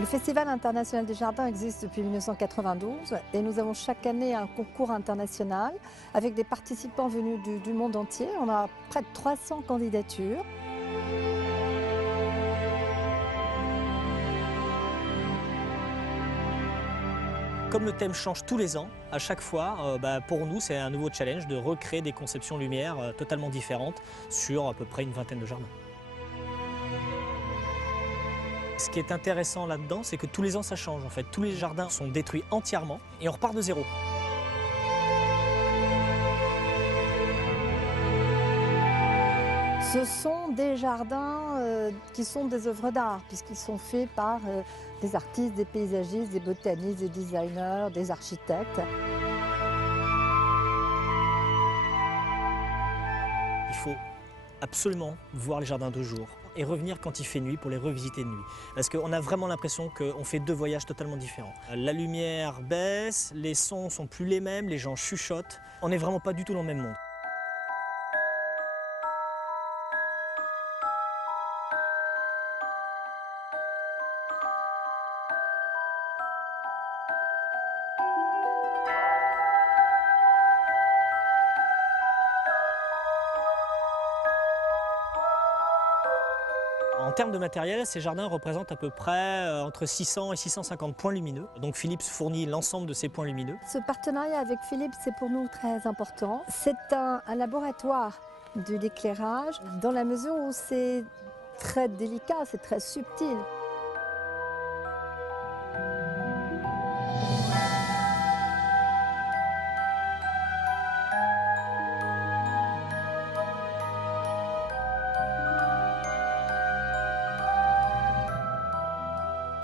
Le Festival international des jardins existe depuis 1992 et nous avons chaque année un concours international avec des participants venus du monde entier. On a près de 300 candidatures. Comme le thème change tous les ans, à chaque fois, pour nous, c'est un nouveau challenge de recréer des conceptions lumière totalement différentes sur à peu près une vingtaine de jardins. Ce qui est intéressant là-dedans, c'est que tous les ans, ça change. En fait, tous les jardins sont détruits entièrement et on repart de zéro. Ce sont des jardins qui sont des œuvres d'art, puisqu'ils sont faits par des artistes, des paysagistes, des botanistes, des designers, des architectes. Il faut absolument voir les jardins de jour et revenir quand il fait nuit pour les revisiter de nuit. Parce qu'on a vraiment l'impression qu'on fait deux voyages totalement différents. La lumière baisse, les sons sont plus les mêmes, les gens chuchotent. On n'est vraiment pas du tout dans le même monde. En termes de matériel, ces jardins représentent à peu près entre 600 et 650 points lumineux. Donc Philips fournit l'ensemble de ces points lumineux. Ce partenariat avec Philips, c'est pour nous très important. C'est un laboratoire de l'éclairage dans la mesure où c'est très délicat, c'est très subtil.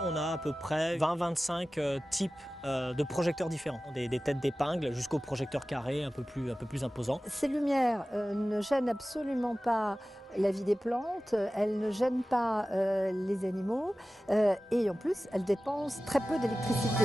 On a à peu près 20-25 types de projecteurs différents, des têtes d'épingle jusqu'aux projecteurs carrés un peu plus imposants. Ces lumières ne gênent absolument pas la vie des plantes, elles ne gênent pas les animaux et en plus elles dépensent très peu d'électricité.